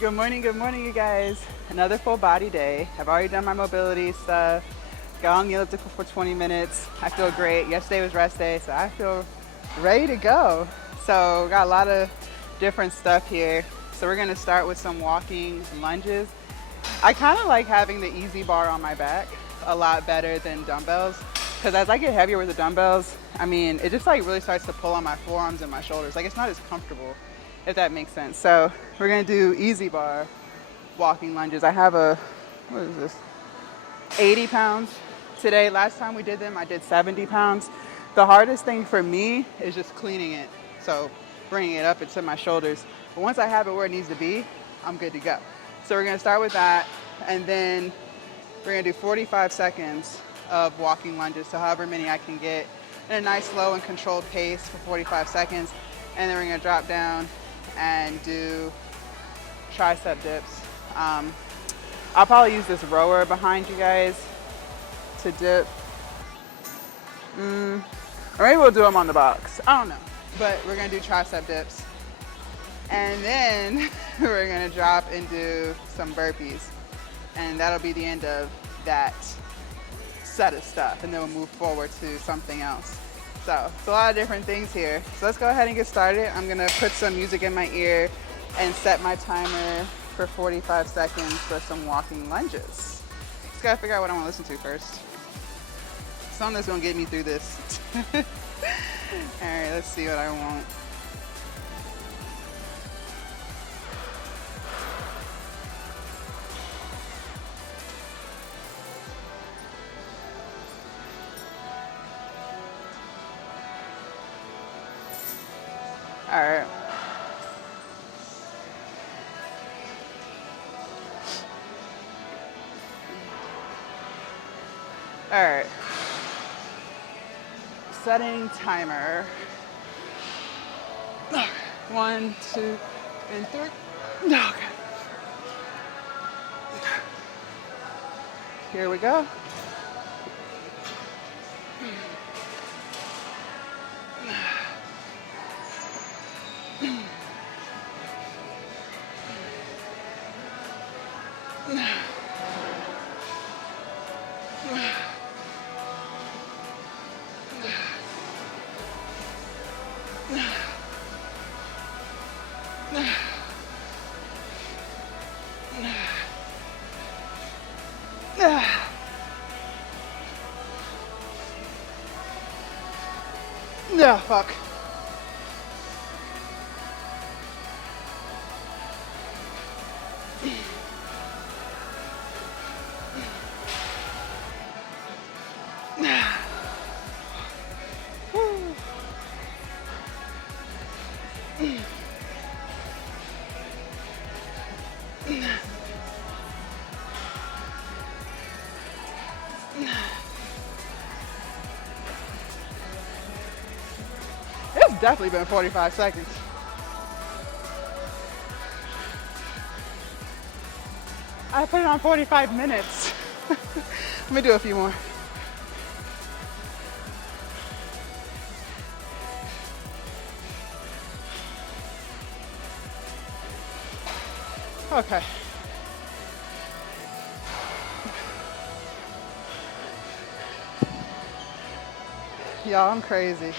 Good morning, you guys. Another full body day. I've already done my mobility stuff. Got on the elliptical for 20 minutes. I feel great. Yesterday was rest day, so I feel ready to go. So got a lot of different stuff here. So we're gonna start with some walking lunges. I kind of like having the easy bar on my back a lot better than dumbbells, because as I get heavier with the dumbbells, I mean, it just like really starts to pull on my forearms and my shoulders. Like it's not as comfortable, if that makes sense. So we're gonna do easy bar walking lunges. I have a, what is this, 80 pounds today. Last time we did them, I did 70 pounds. The hardest thing for me is just cleaning it. So bringing it up into my shoulders. But once I have it where it needs to be, I'm good to go. So we're gonna start with that, and then we're gonna do 45 seconds of walking lunges, so however many I can get in a nice slow and controlled pace for 45 seconds. And then we're gonna drop down and do tricep dips. I'll probably use this rower behind you guys to dip. Or maybe we'll do them on the box. I don't know. But we're gonna do tricep dips. And then we're gonna drop and do some burpees. And that'll be the end of that set of stuff. And then we'll move forward to something else. So it's a lot of different things here. So let's go ahead and get started. I'm gonna put some music in my ear and set my timer for 45 seconds for some walking lunges. Just gotta figure out what I wanna listen to first. Something that's gonna get me through this. All right, let's see what I want. All right. All right. Setting timer. 1, 2, and 3. Okay. Here we go. Yeah, fuck. It's definitely been 45 seconds. I put it on 45 minutes. Let me do a few more. Okay. Y'all, I'm crazy.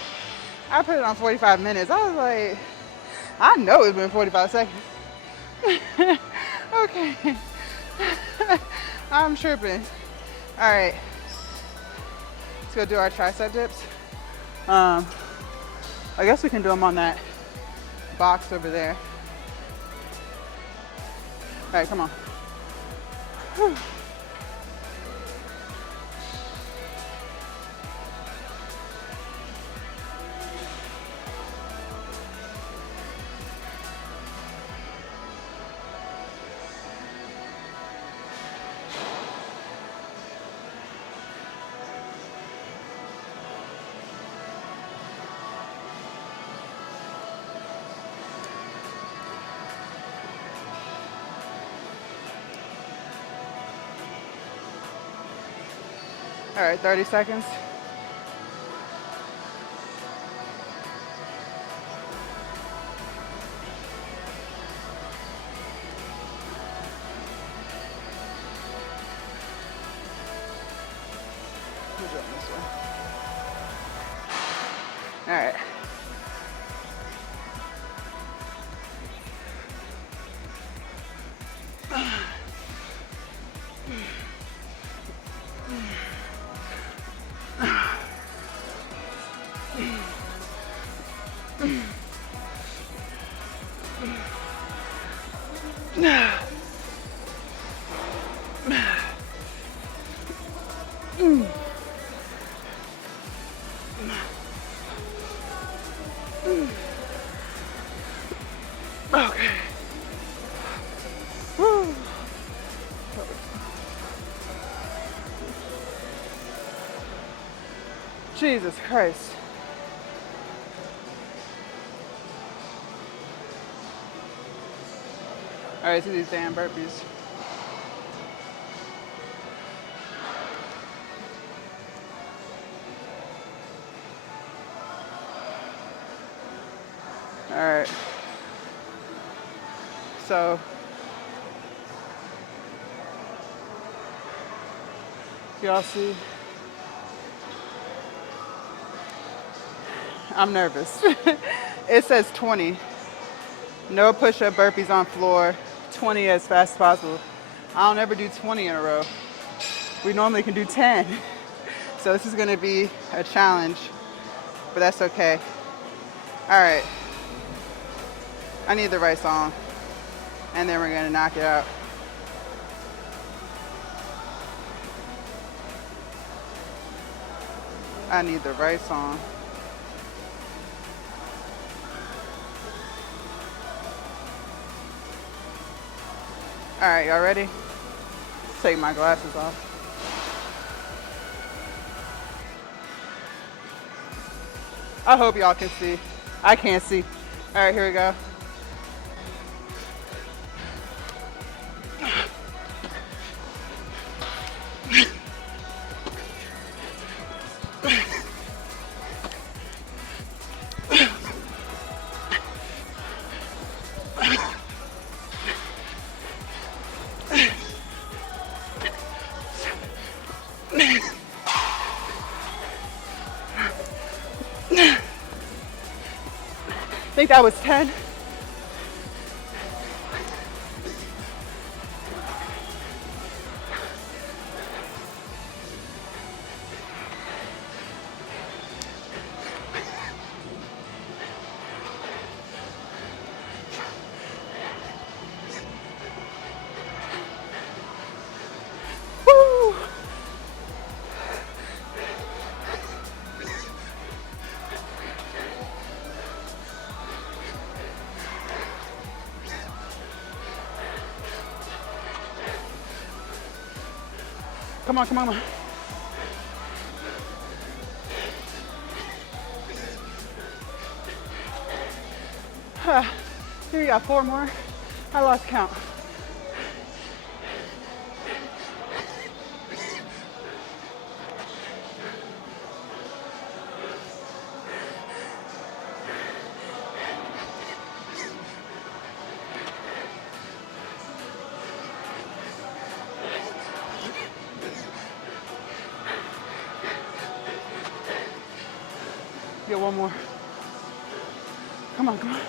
I put it on 45 minutes. I was like, I know it's been 45 seconds. Okay. I'm tripping. All right. Let's go do our tricep dips. I guess we can do them on that box over there. All right, come on. Whew. All right, 30 seconds. one. All right. Okay. Woo. Jesus Christ. All right, do these damn burpees. All right. So, y'all see? I'm nervous. It says 20. No push-up burpees on floor. 20 as fast as possible. I don't ever do 20 in a row. We normally can do 10. So this is gonna be a challenge, but that's okay. All right. I need the right song, and then we're gonna knock it out. I need the right song. All right, y'all ready? Take my glasses off. I hope y'all can see. I can't see. All right, here we go. I think that was 10. Woo! Come on, come on, come on. Here we got 4 more. I lost count. Get one more. Come on, come on.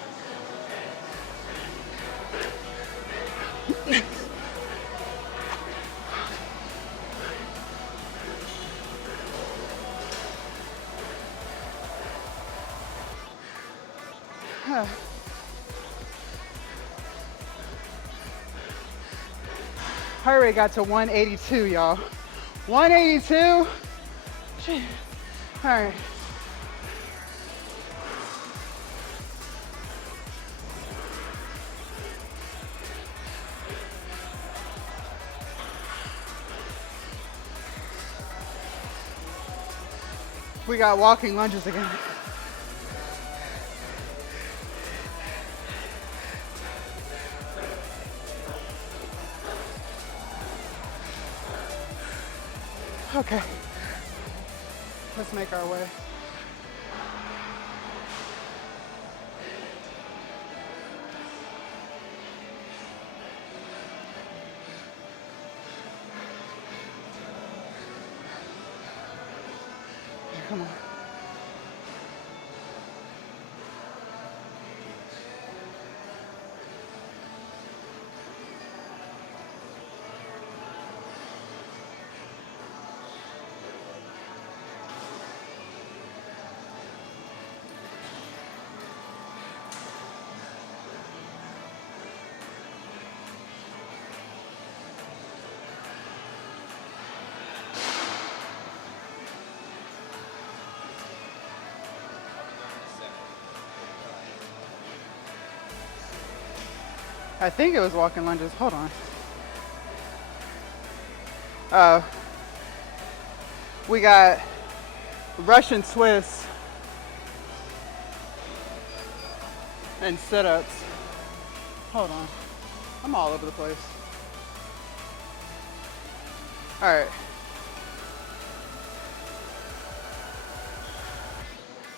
Heart rate got to 182, y'all. 182. Shit. All right. We got walking lunges again. Okay, let's make our way. I think it was walking lunges. Hold on. Oh, we got Russian twists and sit-ups. Hold on. I'm all over the place. All right.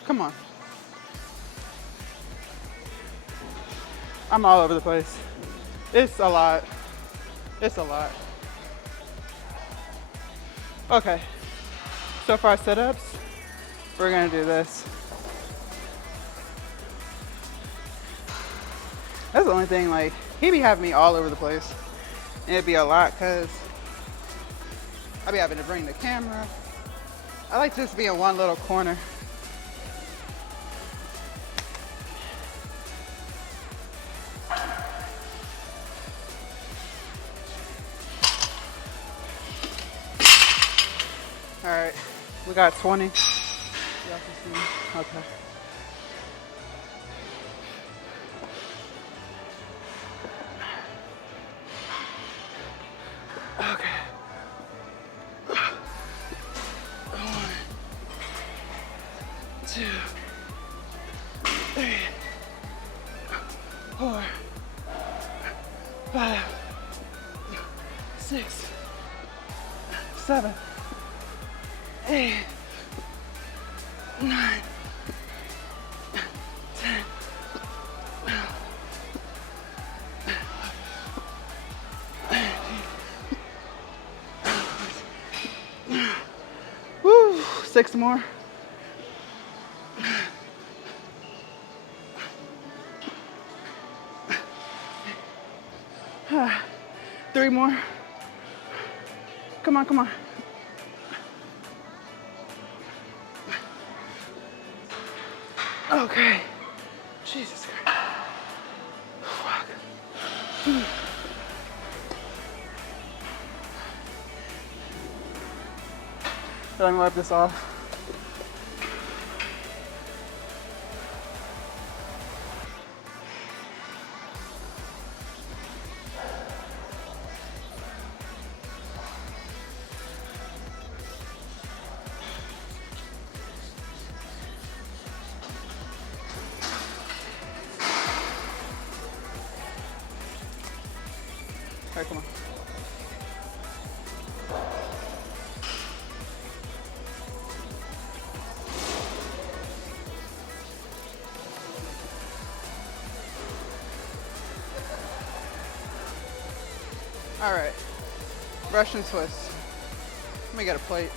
Come on. I'm all over the place. It's a lot. It's a lot. Okay. So for our sit-ups, we're gonna do this. That's the only thing, like, he be having me all over the place. And it'd be a lot, cause I be having to bring the camera. I like to just be in one little corner. All right, we got 20. Y'all can see. Okay. Okay. 1, 2, 3, 4, 5, 6, 7, 8, 9, 10. Woo, 6 more. Three more. Come on, come on. Okay. Jesus Christ. Fuck. Let me wipe this off. All right, come on. All right, Russian twist. Let me get a plate.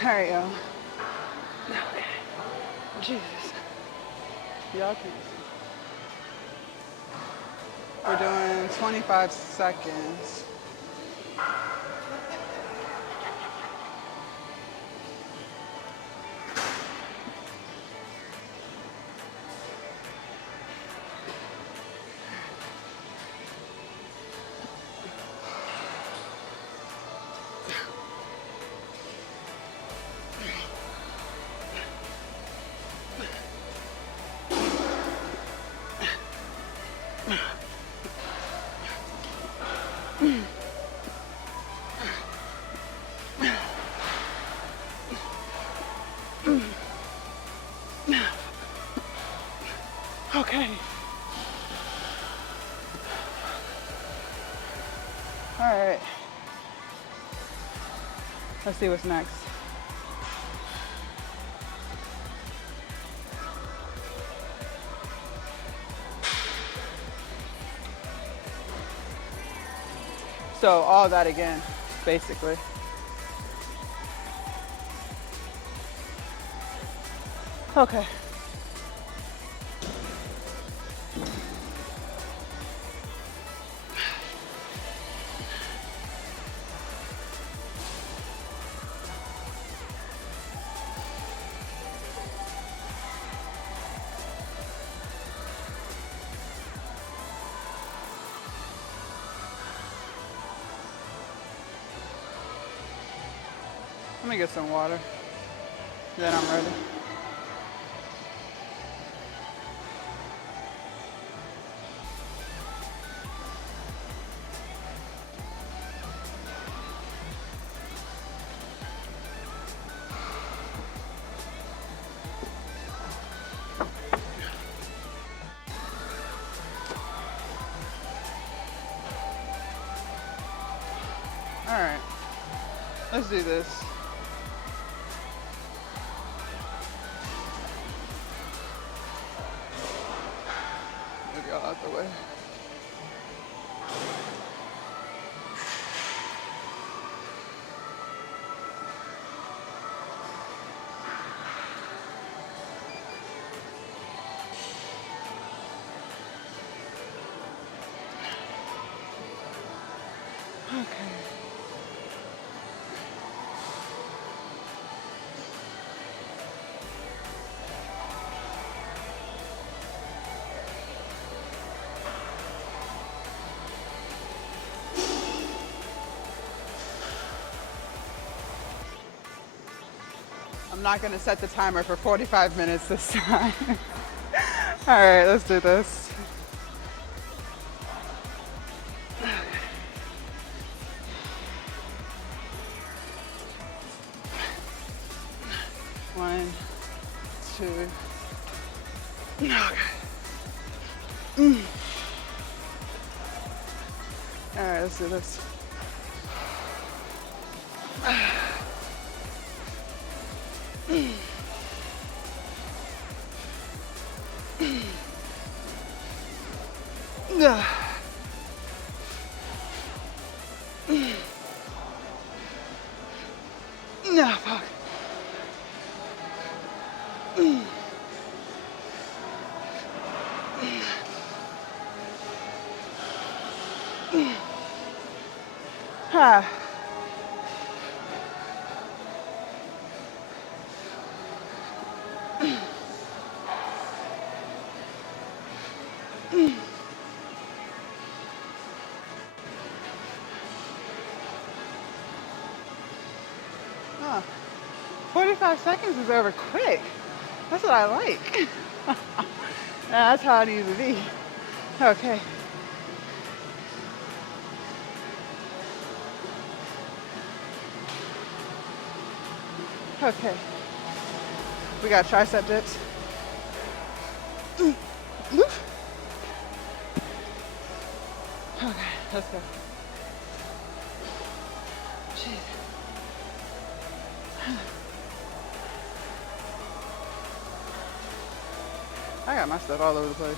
All right, y'all. Okay. Jesus. Y'all can see. We're doing 25 seconds. Okay. All right. Let's see what's next. So all that again, basically. Okay. Let me get some water. Then I'm ready. All right, let's do this. Move y'all out the way. Okay. I'm not gonna set the timer for 45 minutes this time. All right, let's do this. One, two. Okay. All right, let's do this. No, fuck. Ah. Huh. 45 seconds is over quick. That's what I like. That's how it needs to be. Okay. Okay. We got tricep dips. Okay, let's go. Jeez. I got my stuff all over the place.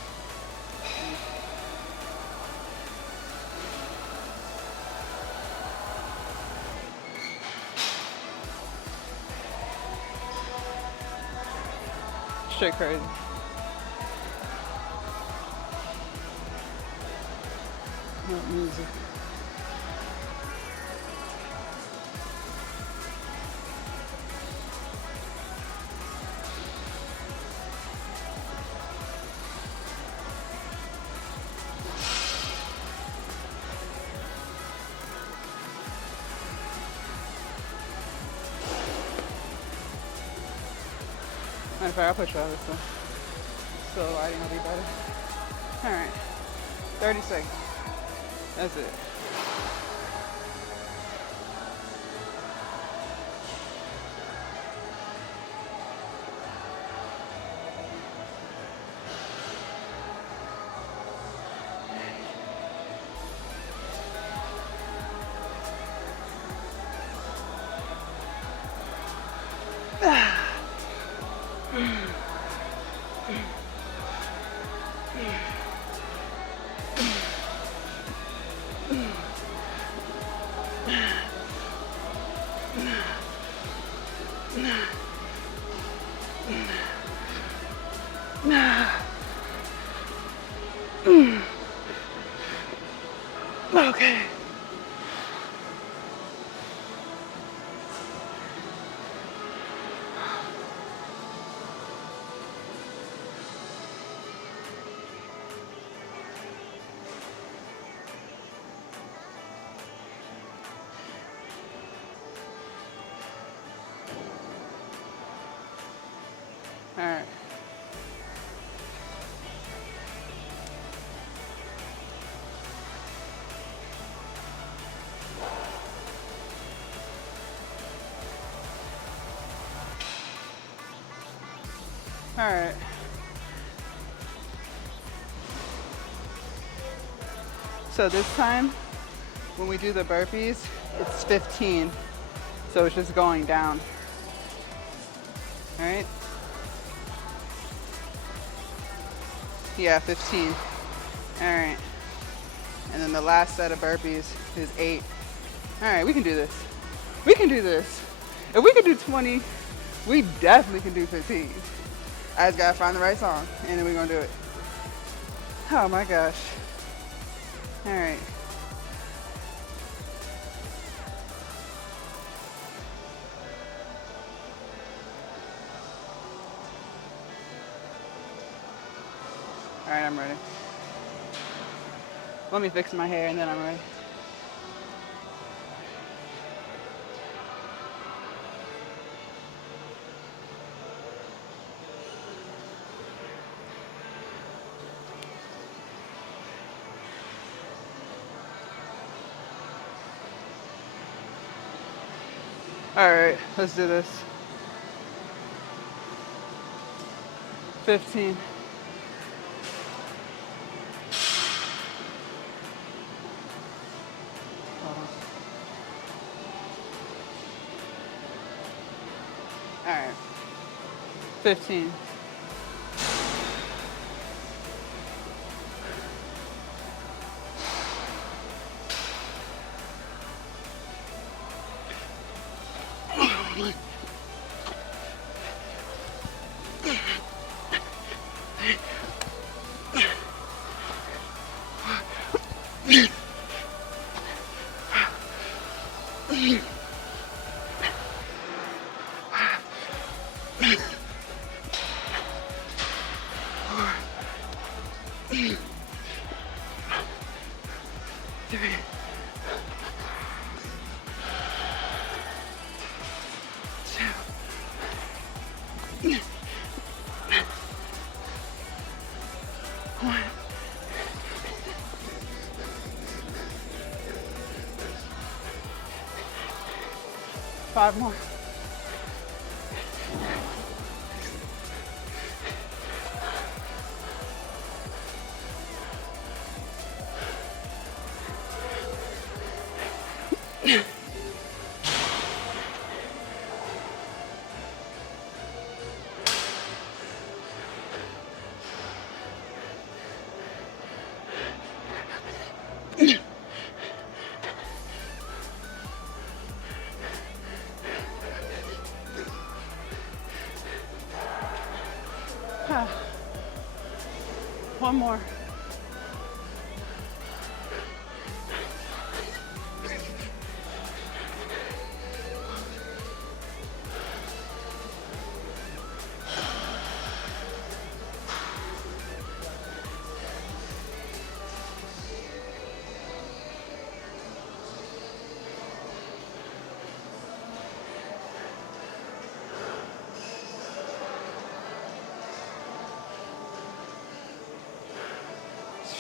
Straight crazy. Not music. Matter of fact, I'll push you out this one. So the lighting will be better. All right, 30 seconds. That's it. Okay. All right. All right. So this time, when we do the burpees, it's 15. So it's just going down. All right. Yeah, 15. All right. And then the last set of burpees is 8. All right, we can do this. We can do this. If we can do 20, we definitely can do 15. I just gotta find the right song, and then we're gonna do it. Oh my gosh. All right. All right, I'm ready. Let me fix my hair and then I'm ready. All right, let's do this. 15. All right. 15. Five more. One more.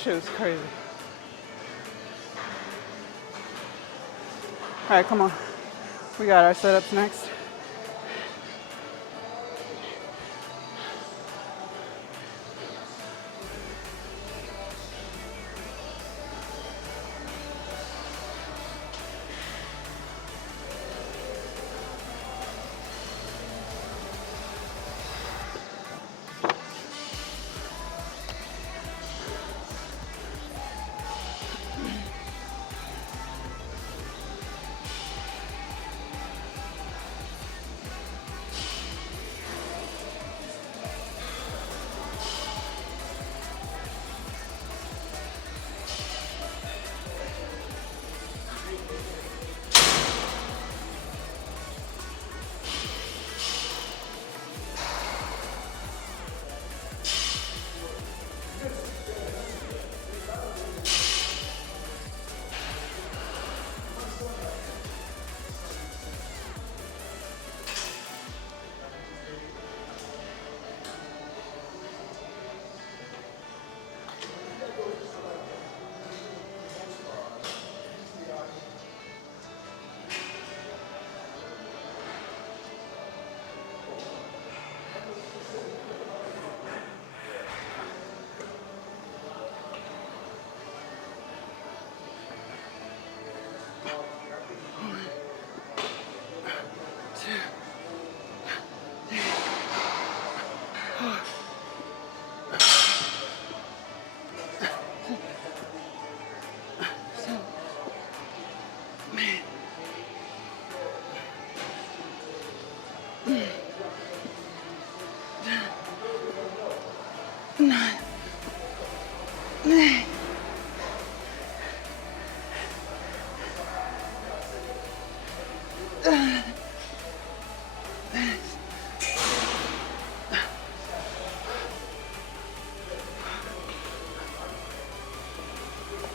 Shit was crazy. All right, come on. We got our setups next.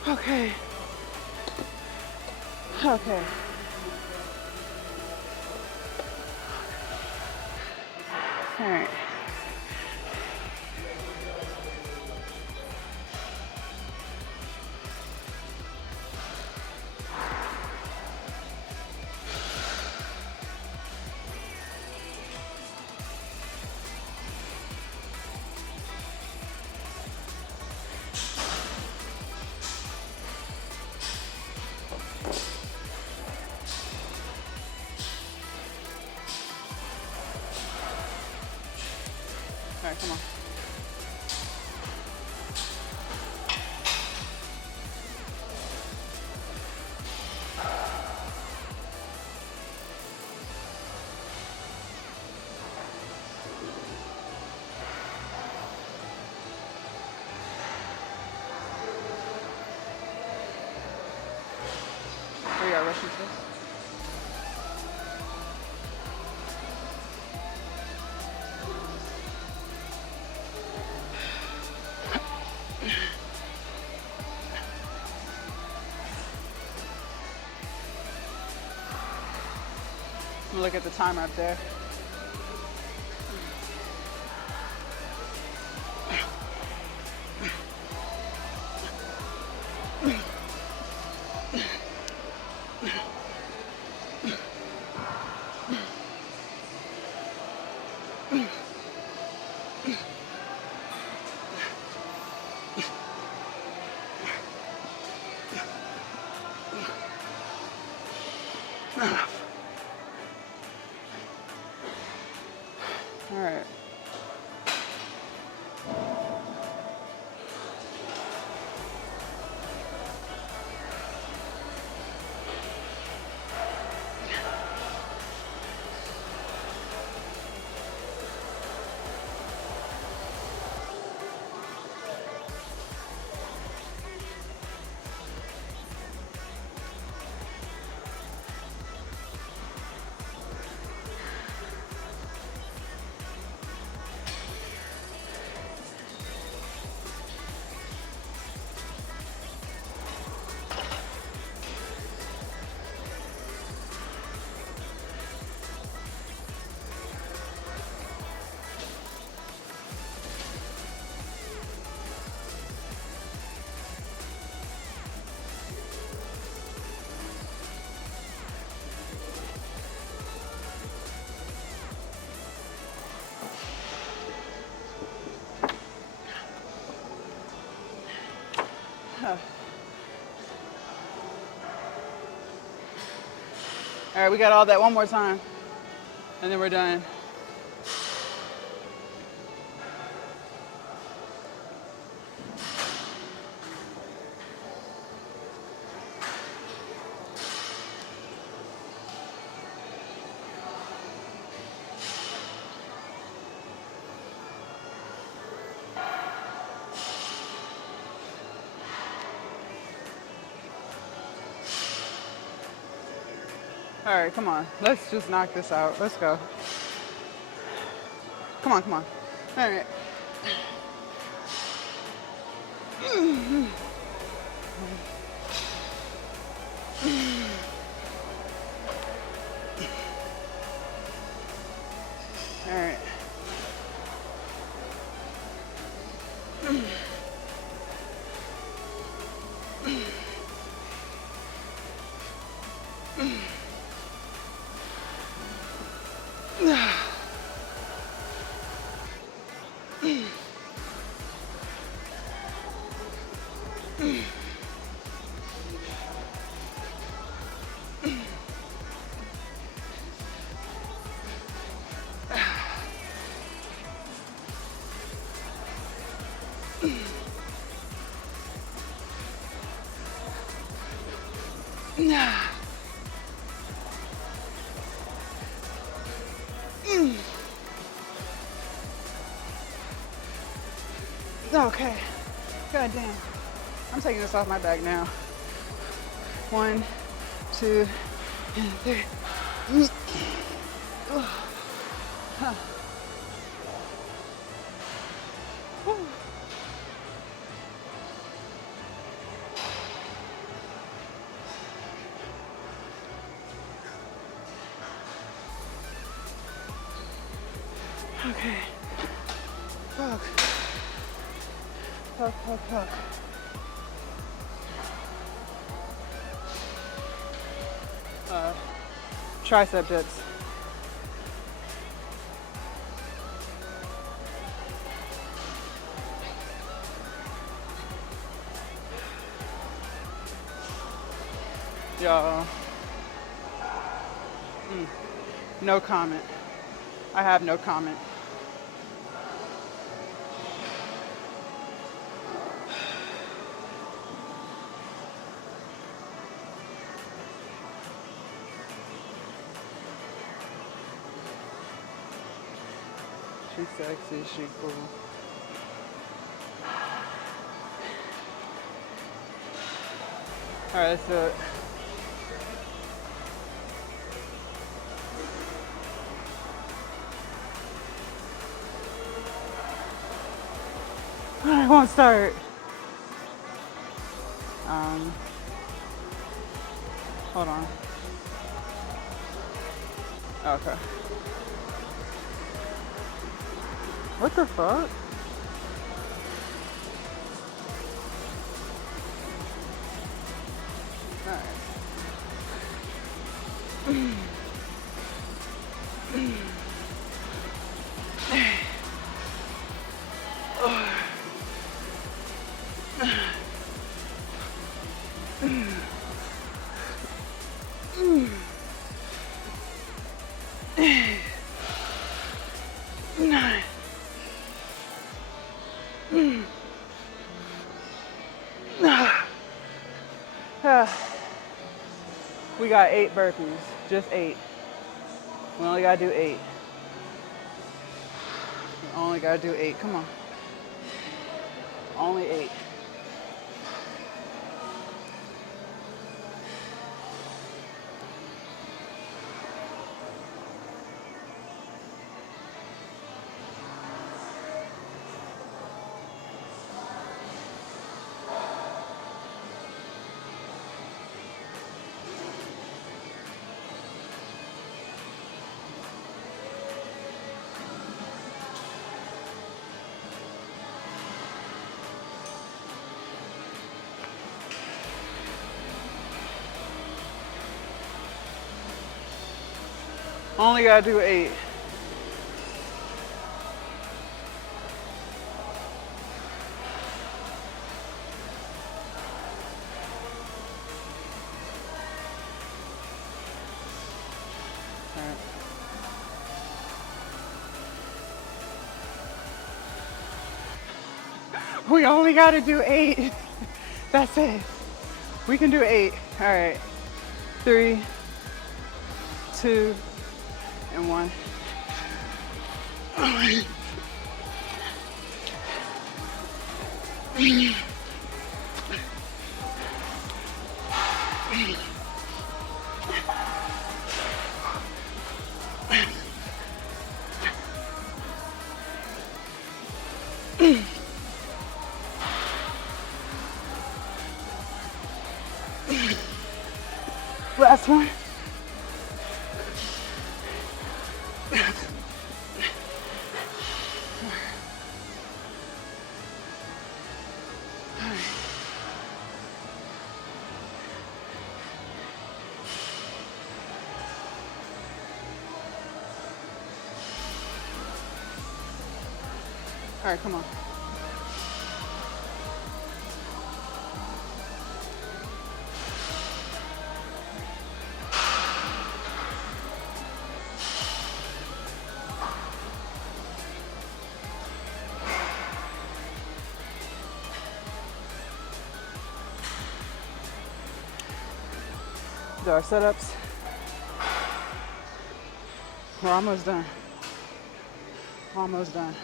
Okay. Okay. All right. All right, come on. We are rushing to this. Look at the timer up there. All right. All right, we got all that one more time, and then we're done. All right, come on. Let's just knock this out. Let's go. Come on, come on. All right. All right. Okay. God damn. I'm taking this off my back now. 1, 2, and 3. Huh. Okay. Fuck. Fuck, fuck, fuck. Tricep dips. Y'all. No comment. I have no comment. She's sexy, she cool. All right, let's do it. I won't start. Hold on. Okay. What the fuck? We got 8 burpees, just 8. We only gotta do 8. We only gotta do 8, come on. Only 8. Only gotta do 8. We only gotta do 8. That's it. We can do 8. All right. 3, 2, and 1. Last one. All right, come on. Do our setups. We're almost done. Almost done.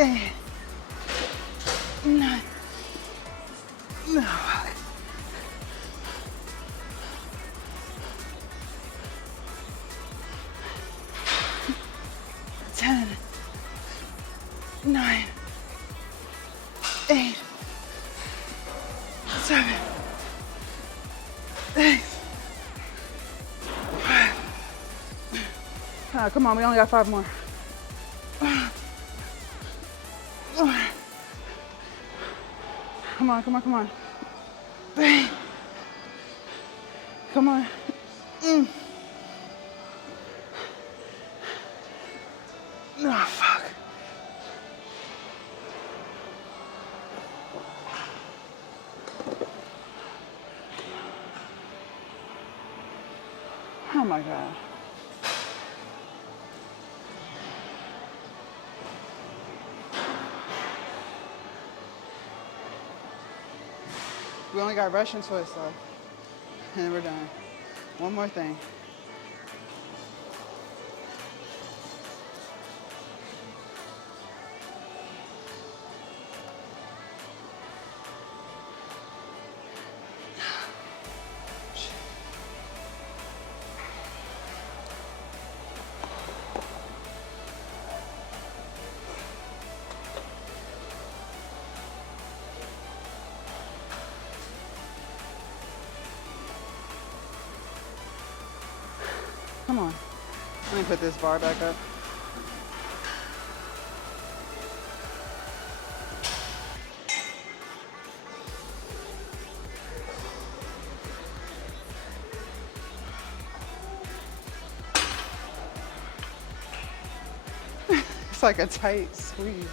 8, 9, no. 10, 9, 8, 7, 6, 5. Come on, we only got 5 more. Come on, come on, come on. 3. Come on. No, fuck. Oh my God. We only got Russian twist though. And then we're done. One more thing. Come on. Let me put this bar back up. It's like a tight squeeze.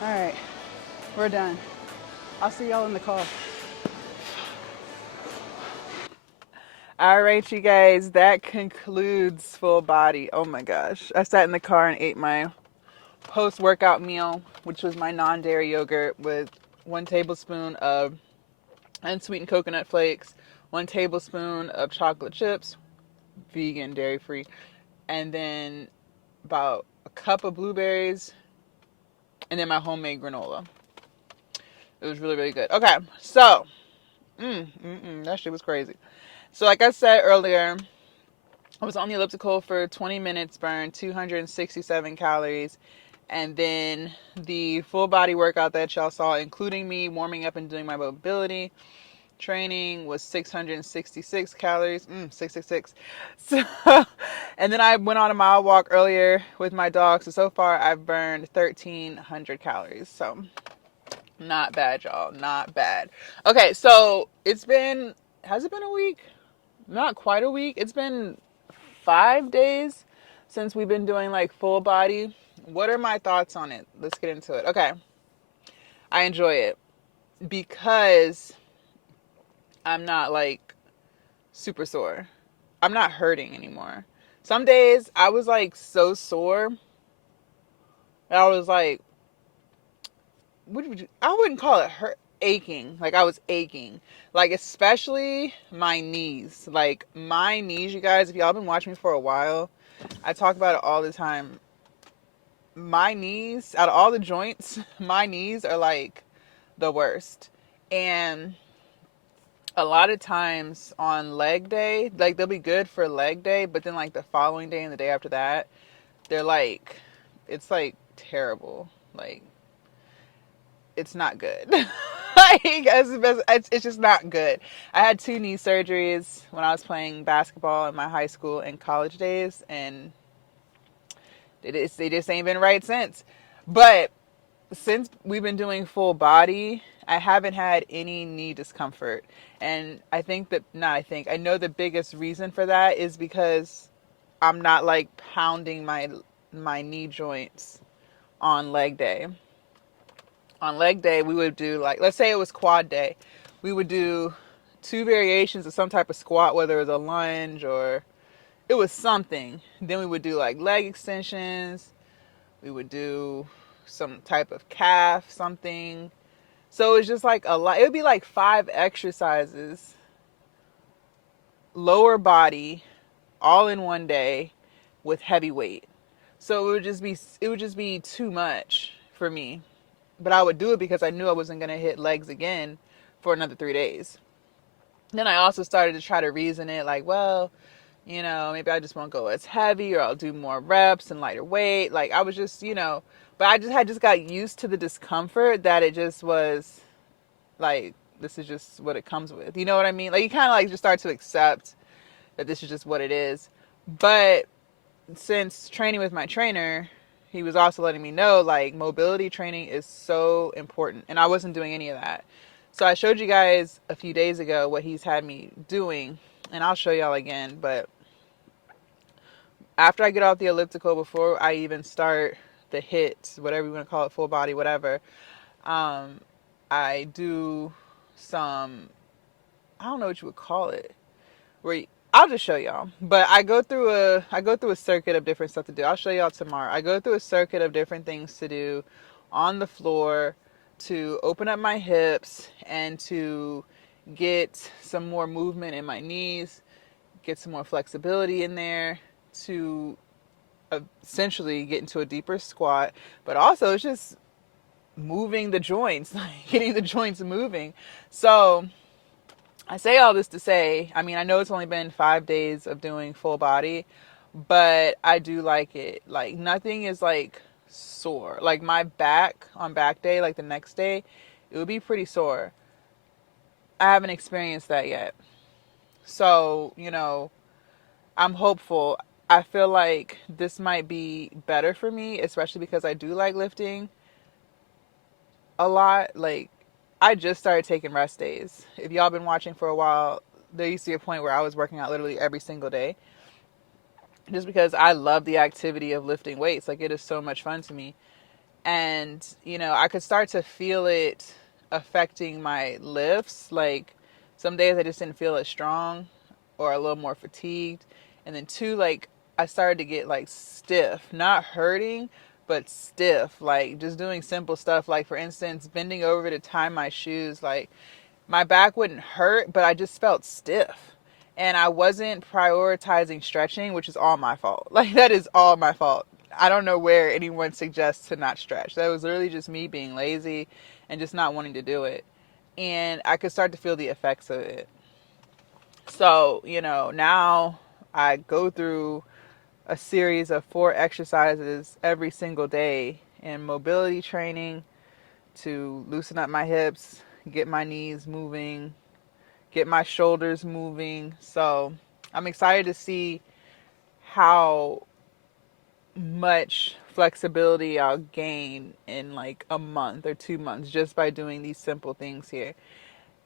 All right, we're done. I'll see y'all in the car. All right, you guys, that concludes full body. Oh my gosh. I sat in the car and ate my post-workout meal, which was my non-dairy yogurt with 1 tablespoon of unsweetened coconut flakes, 1 tablespoon of chocolate chips, vegan, dairy-free, and then about a cup of blueberries, and then my homemade granola. It was really, really good. Okay, so, that shit was crazy. So like I said earlier, I was on the elliptical for 20 minutes, burned 267 calories, and then the full body workout that y'all saw, including me warming up and doing my mobility training, was 666 calories. 666. So, and then I went on a mile walk earlier with my dog. So far I've burned 1,300 calories. So not bad, y'all. Not bad. Okay, so has it been a week? Not quite a week. It's been 5 days since we've been doing like full body. What are my thoughts on it? Let's get into it. Okay. I enjoy it because I'm not like super sore. I'm not hurting anymore. Some days I was like so sore. I was like I wouldn't call it hurt, aching. Like I was aching. Like especially my knees. Like my knees, you guys, if y'all been watching me for a while, I talk about it all the time. My knees, out of all the joints, my knees are like the worst. And a lot of times on leg day, like they'll be good for leg day, but then like the following day and the day after that, they're like, it's like terrible. Like it's not good. Like it's just not good. I had 2 knee surgeries when I was playing basketball in my high school and college days, and they just ain't been right since. But since we've been doing full body, I haven't had any knee discomfort. And I think that, not I think, I know the biggest reason for that is because I'm not like pounding my knee joints on leg day. On leg day, we would do like, let's say it was quad day, we would do 2 variations of some type of squat, whether it was a lunge or it was something. Then we would do like leg extensions. We would do some type of calf, something. So it's just like a lot. It would be like 5 exercises, lower body, all in one day with heavy weight. So it would just be too much for me. But I would do it because I knew I wasn't going to hit legs again for another 3 days. Then I also started to try to reason it like, well, maybe I just won't go as heavy or I'll do more reps and lighter weight. Like I was just, but I just had just got used to the discomfort that it just was like, this is just what it comes with. You know what I mean? Like you kind of like just start to accept that this is just what it is. But since training with my trainer, he was also letting me know like mobility training is so important. And I wasn't doing any of that. So I showed you guys a few days ago what he's had me doing, and I'll show y'all again. But after I get off the elliptical, before I even start the hits, whatever you want to call it, full body, whatever, um, I do some, I don't know what you would call it, where I'll just show y'all. But I go through a circuit of different stuff to do. I'll show y'all tomorrow. I go through a circuit of different things to do on the floor to open up my hips and to get some more movement in my knees, get some more flexibility in there, to essentially get into a deeper squat. But also it's just moving the joints, like getting the joints moving. So I say all this to say, I mean, I know it's only been 5 days of doing full body, but I do like it. Like nothing is like sore. Like my back on back day, like the next day, it would be pretty sore. I haven't experienced that yet. So, I'm hopeful. I feel like this might be better for me, especially because I do like lifting a lot. Like, I just started taking rest days. If y'all been watching for a while, there used to be a point where I was working out literally every single day just because I love the activity of lifting weights. Like, it is so much fun to me. And, I could start to feel it affecting my lifts. Like, some days I just didn't feel as strong or a little more fatigued. And then, two, like, I started to get like stiff, not hurting, but stiff. Like, just doing simple stuff. Like, for instance, bending over to tie my shoes. Like, my back wouldn't hurt, but I just felt stiff. And I wasn't prioritizing stretching, which is all my fault. Like, that is all my fault. I don't know where anyone suggests to not stretch. That was literally just me being lazy and just not wanting to do it. And I could start to feel the effects of it. So, now I go through a series of 4 exercises every single day in mobility training to loosen up my hips, get my knees moving, get my shoulders moving. So I'm excited to see how much flexibility I'll gain in like a month or 2 months just by doing these simple things here.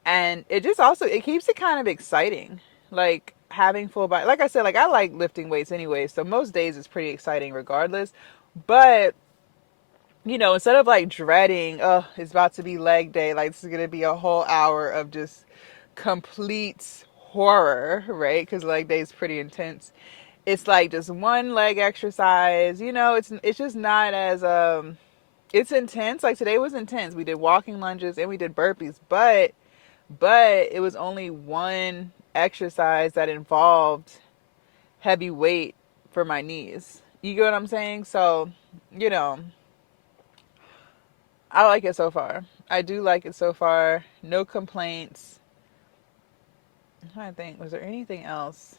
And it just also, it keeps it kind of exciting. Like having full body, like I said, like I like lifting weights anyway. So most days it's pretty exciting regardless. But instead of like dreading, oh, it's about to be leg day, like this is going to be a whole hour of just complete horror, right? Because leg day is pretty intense. It's like just one leg exercise, it's just not as It's intense. Like today was intense. We did walking lunges and we did burpees, but it was only one exercise that involved heavy weight for my knees. You get what I'm saying? So, you know, I like it so far. I do like it so far. No complaints. I'm trying to think, was there anything else?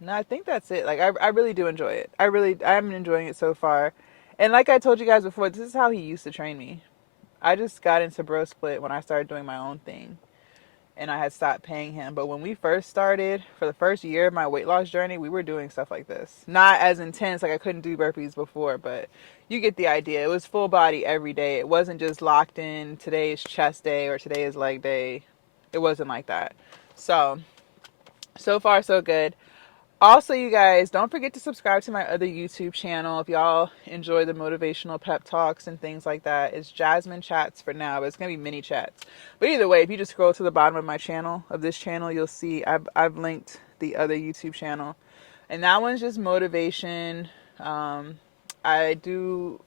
No, I think that's it. Like I really do enjoy it. I'm enjoying it so far. And like I told you guys before, this is how he used to train me. I just got into bro split when I started doing my own thing. And I had stopped paying him. But when we first started, for the first year of my weight loss journey, we were doing stuff like this. Not as intense, like I couldn't do burpees before, but you get the idea. It was full body every day. It wasn't just locked in, today is chest day or today is leg day. It wasn't like that. So far so good. Also, you guys, don't forget to subscribe to my other YouTube channel if y'all enjoy the motivational pep talks and things like that. It's Jasmine Chats for now, but it's going to be mini chats. But either way, if you just scroll to the bottom of my channel, of this channel, you'll see I've linked the other YouTube channel. And that one's just motivation. I do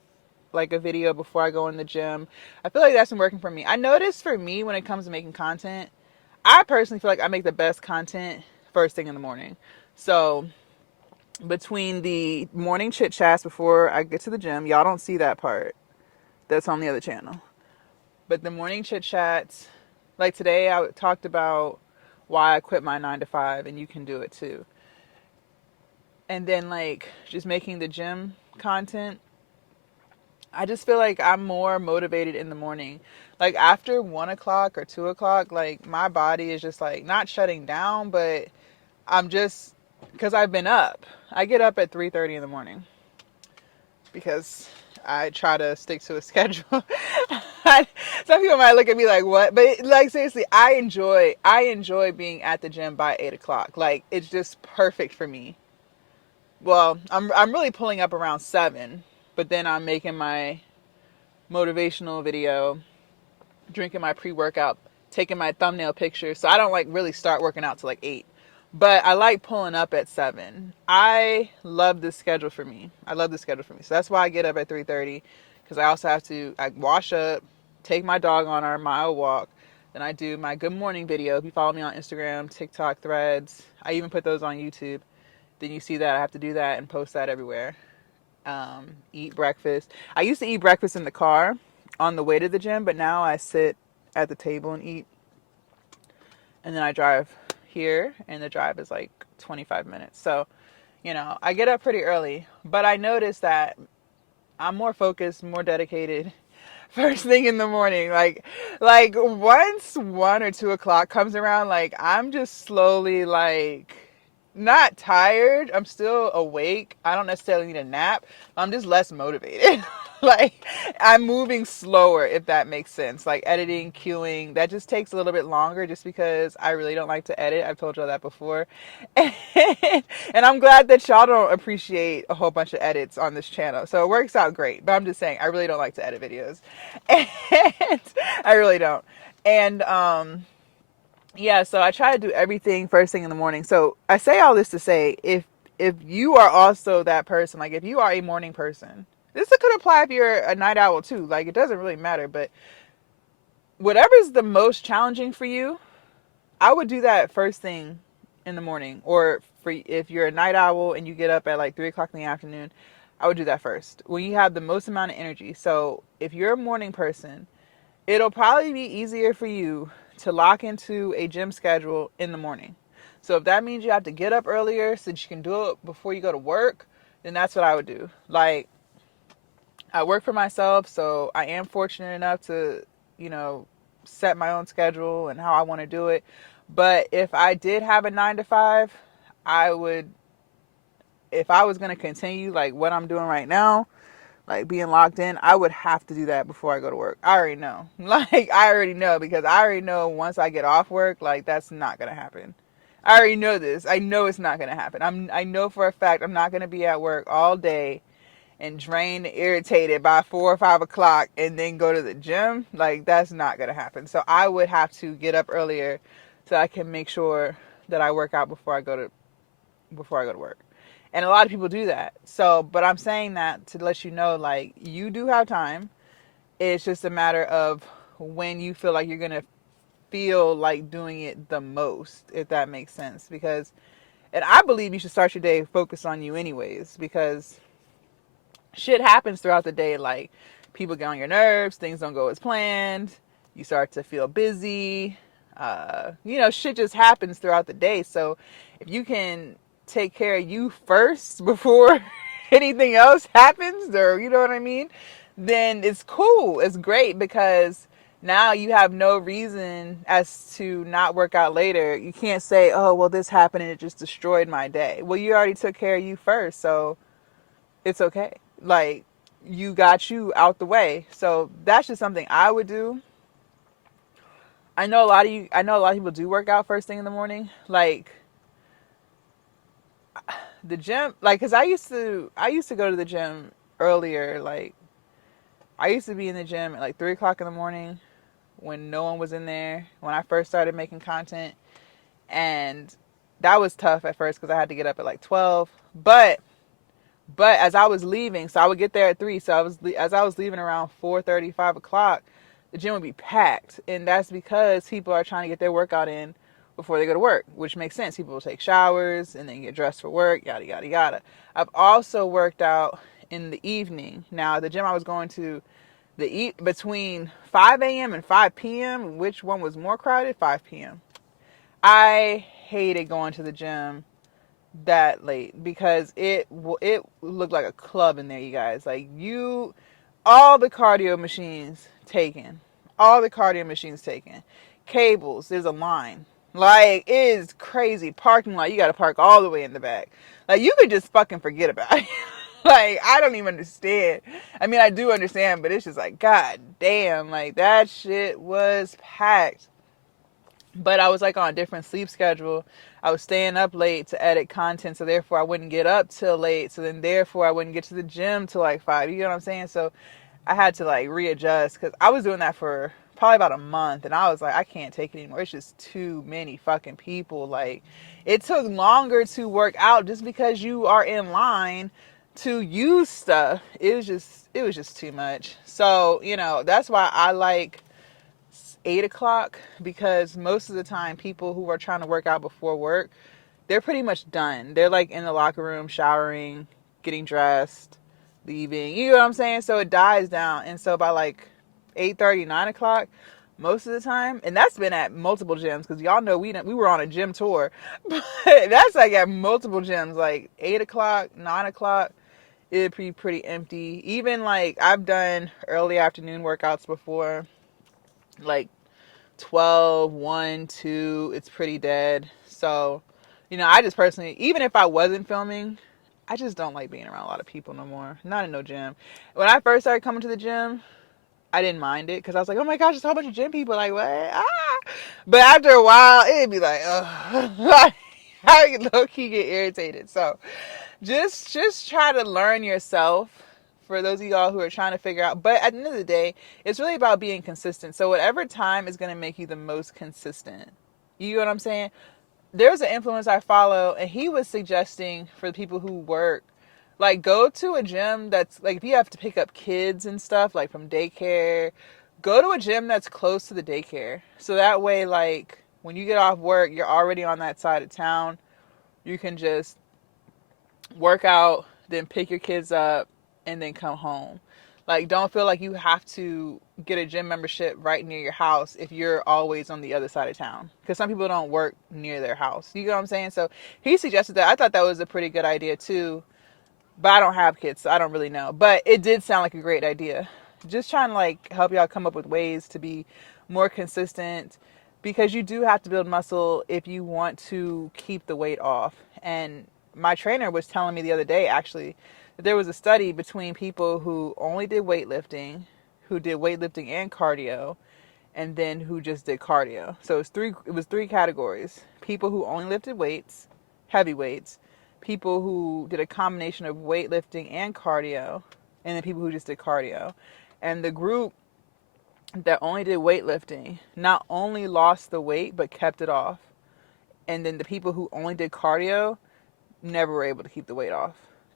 like a video before I go in the gym. I feel like that's been working for me. I noticed for me when it comes to making content, I personally feel like I make the best content first thing in the morning. So between the morning chit chats before I get to the gym, y'all don't see that part. That's on the other channel. But the morning chit chats, like today, I talked about why I quit my 9 to 5, and you can do it too. And then like just making the gym content, I just feel like I'm more motivated in the morning. Like after 1 o'clock or 2 o'clock, like my body is just like not shutting down, but I'm just, because I've been up. I get up at 3:30 in the morning because I try to stick to a schedule. Some people might look at me like, what? But like seriously, I enjoy being at the gym by 8 o'clock. Like it's just perfect for me. Well, I'm really pulling up around 7, but then I'm making my motivational video, drinking my pre-workout, taking my thumbnail picture. So I don't like really start working out till like 8. But I like pulling up at 7. I love this schedule for me. So that's why I get up at 3:30, because I also have to wash up, take my dog on our mile walk. Then I do my good morning video. If you follow me on Instagram, TikTok, Threads, I even put those on YouTube. Then you see that I have to do that and post that everywhere. Eat breakfast. I used to eat breakfast in the car on the way to the gym, but now I sit at the table and eat. And then I drive here, and the drive is like 25 minutes. So, I get up pretty early, but I notice that I'm more focused, more dedicated first thing in the morning. Like once 1 or 2 o'clock comes around, like I'm just slowly like not tired. I'm still awake. I don't necessarily need a nap. I'm just less motivated. Like I'm moving slower, if that makes sense. Like editing, queuing, that just takes a little bit longer just because I really don't like to edit. I've told y'all that before. And, and I'm glad that y'all don't appreciate a whole bunch of edits on this channel. So it works out great. But I'm just saying, I really don't like to edit videos. And I really don't. And yeah, so I try to do everything first thing in the morning. So I say all this to say, if you are also that person, like if you are a morning person, this could apply if you're a night owl too. Like it doesn't really matter, but whatever is the most challenging for you, I would do that first thing in the morning. Or for if you're a night owl and you get up at like 3 o'clock in the afternoon, I would do that first when you have the most amount of energy. So if you're a morning person, it'll probably be easier for you to lock into a gym schedule in the morning. So if that means you have to get up earlier so that you can do it before you go to work, then that's what I would do. Like, I work for myself, so I am fortunate enough to, set my own schedule and how I want to do it. But if I did have a 9 to 5, I would, if I was going to continue like what I'm doing right now, like being locked in, I would have to do that before I go to work. I already know. Like, I already know, because I already know once I get off work, like, that's not going to happen. I already know this. I know it's not going to happen. I know for a fact I'm not going to be at work all day and drained and irritated by 4 or 5 o'clock and then go to the gym. Like, that's not going to happen. So I would have to get up earlier so I can make sure that I work out before I go to work. And a lot of people do that. So, but I'm saying that to let you know, like, you do have time. It's just a matter of when you feel like you're going to feel like doing it the most, if that makes sense. Because, and I believe you should start your day focused on you anyways, because shit happens throughout the day. Like, people get on your nerves, things don't go as planned, you start to feel busy. Shit just happens throughout the day. So if you can take care of you first before anything else happens, or you know what I mean, then it's cool. It's great because now you have no reason as to not work out later. You can't say, oh, well, this happened and it just destroyed my day. Well, you already took care of you first. So it's okay. Like, you got you out the way. So that's just something I would do. I know a lot of people do work out first thing in the morning. Like, the gym, like, cause I used to go to the gym earlier. Like, I used to be in the gym at like 3 o'clock in the morning when no one was in there, when I first started making content. And that was tough at first because I had to get up at like 12. But as I was leaving, so I would get there at 3. So as I was leaving around 4:30, 5 o'clock, the gym would be packed, and that's because people are trying to get their workout in before they go to work, which makes sense. People will take showers and then get dressed for work, yada yada yada. I've also worked out in the evening. Now, the gym I was going to, between 5 a.m. and 5 p.m., which one was more crowded? 5 p.m. I hated going to the gym that late because it looked like a club in there, you guys. Like, all the cardio machines taken, cables. There's a line. Like, it is crazy. Parking lot, you got to park all the way in the back. Like, you could just fucking forget about it. Like, I don't even understand. I mean, I do understand, but it's just like, god damn, like, that shit was packed. But I was like on a different sleep schedule. I was staying up late to edit content, so therefore I wouldn't get up till late. So then therefore I wouldn't get to the gym till like 5. You know what I'm saying? So I had to like readjust because I was doing that for probably about a month, and I was like, I can't take it anymore. It's just too many fucking people. Like, it took longer to work out just because you are in line to use stuff. It was just too much. So, that's why I like 8 o'clock, because most of the time people who are trying to work out before work, they're pretty much done. They're like in the locker room, showering, getting dressed, leaving. You know what I'm saying? So it dies down. And so by like 8:30, 9 o'clock, most of the time, and that's been at multiple gyms, because y'all know we were on a gym tour, but that's like at multiple gyms, like 8 o'clock, 9 o'clock, it'd be pretty empty. Even like I've done early afternoon workouts before, like 12, 1, 2, it's pretty dead. So, I just personally, even if I wasn't filming, I just don't like being around a lot of people no more. Not in no gym. When I first started coming to the gym, I didn't mind it because I was like, oh my gosh, there's a whole bunch of gym people. Like, what? Ah! But after a while, it'd be like, ugh. I low-key get irritated. So, just try to learn yourself, for those of y'all who are trying to figure out. But at the end of the day, it's really about being consistent. So whatever time is going to make you the most consistent. You know what I'm saying? There's an influencer I follow, and he was suggesting for the people who work, like, go to a gym that's, like, if you have to pick up kids and stuff, like, from daycare, go to a gym that's close to the daycare. So that way, like, when you get off work, you're already on that side of town. You can just work out, then pick your kids up, and then come home. Like, don't feel like you have to get a gym membership right near your house if you're always on the other side of town. Because some people don't work near their house. You know what I'm saying? So he suggested that. I thought that was a pretty good idea too. But I don't have kids, so I don't really know. But it did sound like a great idea. Just trying to like help y'all come up with ways to be more consistent, because you do have to build muscle if you want to keep the weight off. And my trainer was telling me the other day, actually, that there was a study between people who only did weightlifting, who did weightlifting and cardio, and then who just did cardio. So it was three categories: people who only lifted weights, heavy weights, people who did a combination of weightlifting and cardio, and then people who just did cardio. And the group that only did weightlifting not only lost the weight but kept it off. And then the people who only did cardio never were able to keep the weight off.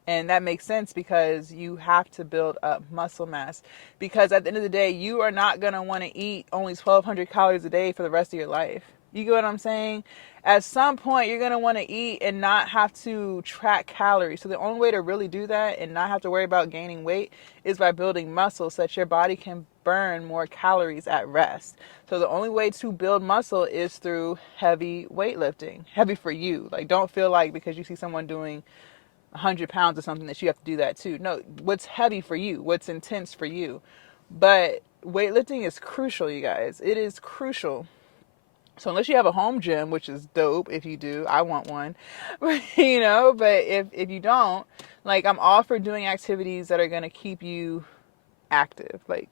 And that makes sense because you have to build up muscle mass. Because at the end of the day, you are not going to want to eat only 1,200 calories a day for the rest of your life. You get what I'm saying? At some point, you're going to want to eat and not have to track calories. So the only way to really do that and not have to worry about gaining weight is by building muscle so that your body can burn more calories at rest. So the only way to build muscle is through heavy weightlifting. Heavy for you. Like, don't feel like because you see someone doing 100 pounds or something that you have to do that too. No, what's heavy for you, what's intense for you. But weightlifting is crucial, you guys. It is crucial. So unless you have a home gym, which is dope if you do, I want one, you know, but if you don't, like, I'm all for doing activities that are going to keep you active. Like,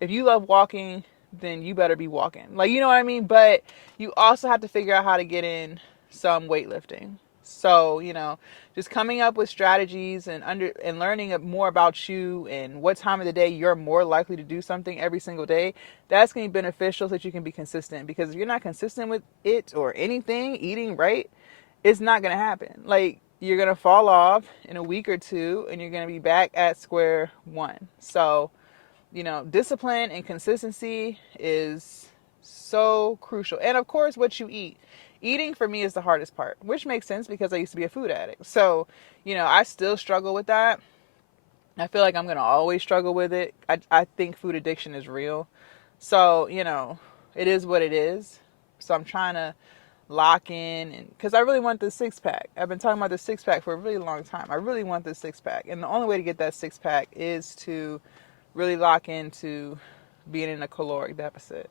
if you love walking, then you better be walking. Like, you know what I mean? But you also have to figure out how to get in some weightlifting. So, you know, just coming up with strategies and learning more about you and what time of the day you're more likely to do something every single day, that's going to be beneficial so that you can be consistent. Because if you're not consistent with it or anything, eating right, it's not going to happen. Like, you're going to fall off in a week or two and you're going to be back at square one. So, you know, discipline and consistency is so crucial. And of course, what you eat. Eating for me is the hardest part, which makes sense because I used to be a food addict. So, you know, I still struggle with that. I feel like I'm going to always struggle with it. I think food addiction is real. So, you know, it is what it is. So I'm trying to lock in, and because I really want this six pack. I've been talking about this six pack for a really long time. I really want this six pack. And the only way to get that six pack is to really lock into being in a caloric deficit.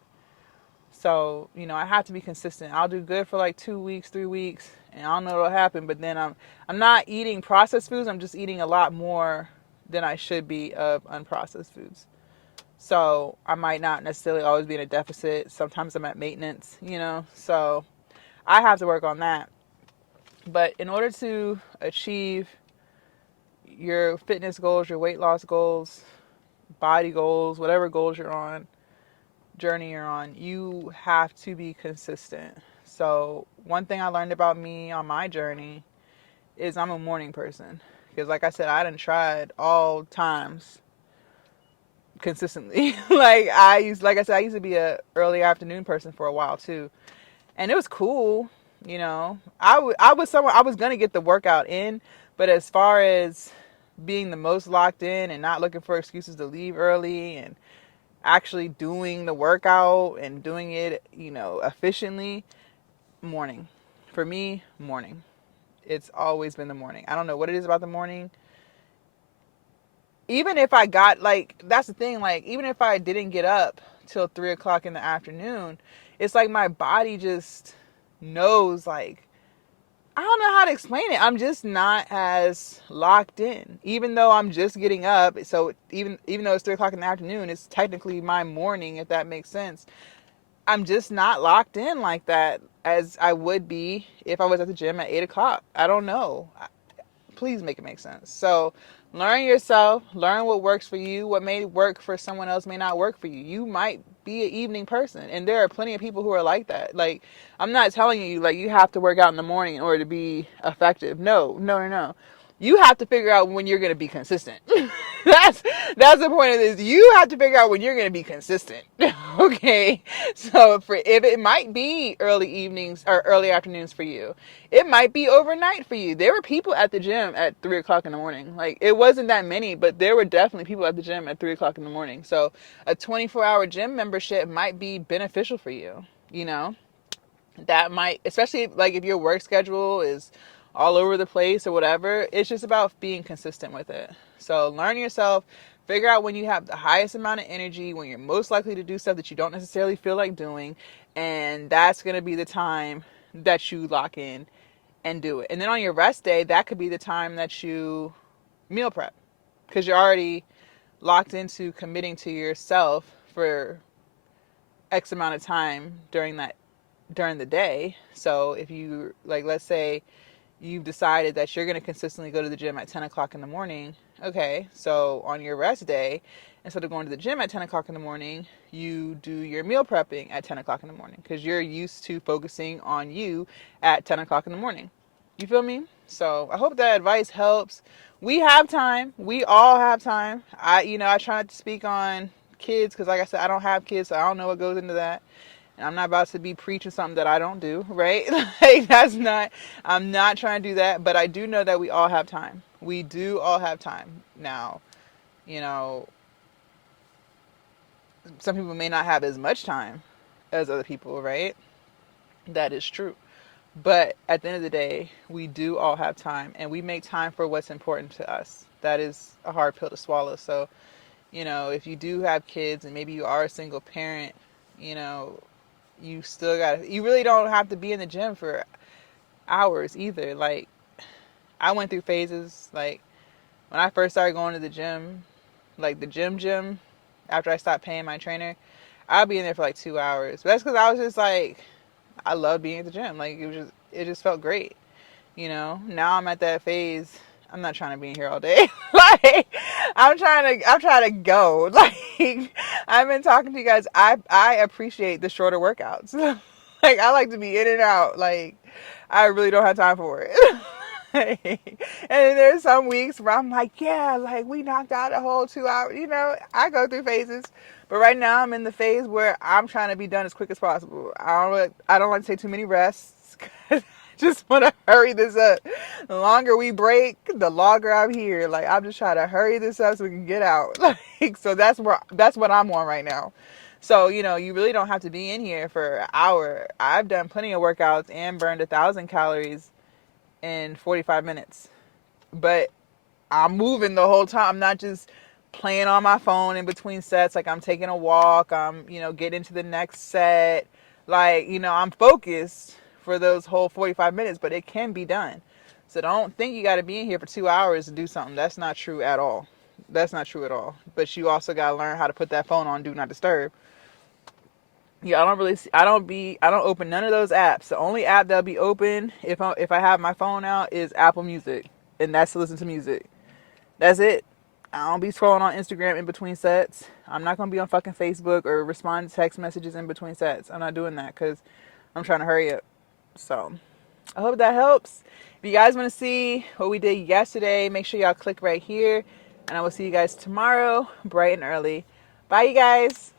So, you know, I have to be consistent. I'll do good for like 2 weeks, 3 weeks, and I don't know what'll happen. But then I'm not eating processed foods. I'm just eating a lot more than I should be of unprocessed foods. So I might not necessarily always be in a deficit. Sometimes I'm at maintenance, you know. So I have to work on that. But in order to achieve your fitness goals, your weight loss goals, body goals, whatever goals you're on, journey you're on, you have to be consistent. So one thing I learned about me on my journey is I'm a morning person. Because like I said, I done tried all times consistently. Like I said, I used to be a early afternoon person for a while too. And it was cool, you know. I was someone, I was going to get the workout in, but as far as being the most locked in and not looking for excuses to leave early and actually doing the workout and doing it, you know, efficiently, morning. For me, morning. It's always been the morning. I don't know what it is about the morning. Even if I got, like, that's the thing, like, even if I didn't get up till 3 o'clock in the afternoon, it's like my body just knows, like, I don't know how to explain it. I'm just not as locked in, even though I'm just getting up. So even though it's 3 o'clock in the afternoon, it's technically my morning, if that makes sense. I'm just not locked in like that as I would be if I was at the gym at 8 o'clock. I don't know. Please make it make sense. So learn yourself, learn what works for you. What may work for someone else may not work for you. You might be an evening person, and there are plenty of people who are like that. Like, I'm not telling you like you have to work out in the morning in order to be effective. No. You have to figure out when you're going to be consistent. that's the point of this. You have to figure out when you're going to be consistent. Okay. So if it might be early evenings or early afternoons for you, it might be overnight for you. There were people at the gym at 3 o'clock in the morning. Like, it wasn't that many, but there were definitely people at the gym at 3 o'clock in the morning. So a 24-hour gym membership might be beneficial for you, you know? That might, especially like if your work schedule is all over the place or whatever, it's just about being consistent with it. So learn yourself, figure out when you have the highest amount of energy, when you're most likely to do stuff that you don't necessarily feel like doing, and that's going to be the time that you lock in and do it. And then on your rest day, that could be the time that you meal prep, because you're already locked into committing to yourself for X amount of time during the day. So if you, like, let's say you've decided that you're going to consistently go to the gym at 10 o'clock in the morning. Okay, so on your rest day, instead of going to the gym at 10 o'clock in the morning, you do your meal prepping at 10 o'clock in the morning because you're used to focusing on you at 10 o'clock in the morning. You feel me? So I hope that advice helps. We have time. We all have time. I try not to speak on kids because, like I said, I don't have kids, so I don't know what goes into that. And I'm not about to be preaching something that I don't do, right? Like, I'm not trying to do that, but I do know that we all have time. We do all have time. Now, you know, some people may not have as much time as other people, right? That is true. But at the end of the day, we do all have time and we make time for what's important to us. That is a hard pill to swallow. So, if you do have kids and maybe you are a single parent, you know, you really don't have to be in the gym for hours either. Like, I went through phases. Like, when I first started going to the gym, like the gym, after I stopped paying my trainer, I'd be in there for like 2 hours. But that's because I was just like, I love being at the gym. Like, it just felt great. Now I'm at that phase. I'm not trying to be in here all day. Like, I'm trying to go. Like, I've been talking to you guys. I appreciate the shorter workouts. Like, I like to be in and out. Like, I really don't have time for it. And then there's some weeks where I'm like, yeah, like we knocked out a whole 2 hours. I go through phases. But right now I'm in the phase where I'm trying to be done as quick as possible. I don't like to take too many rests. I just want to hurry this up. The longer we break, the longer I'm here. Like, I'm just trying to hurry this up so we can get out. Like, so that's what I'm on right now. So, you really don't have to be in here for an hour. I've done plenty of workouts and burned 1,000 calories in 45 minutes. But I'm moving the whole time. I'm not just playing on my phone in between sets. Like, I'm taking a walk. I'm, getting to the next set. Like, I'm focused for those whole 45 minutes, but it can be done. So don't think you got to be in here for 2 hours to do something. That's not true at all. That's not true at all. But you also got to learn how to put that phone on Do Not Disturb. Yeah, I don't open none of those apps. The only app that'll be open if I have my phone out is Apple Music, and that's to listen to music. That's it. I don't be scrolling on Instagram in between sets. I'm not gonna be on fucking Facebook or respond to text messages in between sets. I'm not doing that because I'm trying to hurry up. So I hope that helps. If you guys want to see what we did yesterday, make sure y'all click right here, and I will see you guys tomorrow, bright and early. Bye, you guys.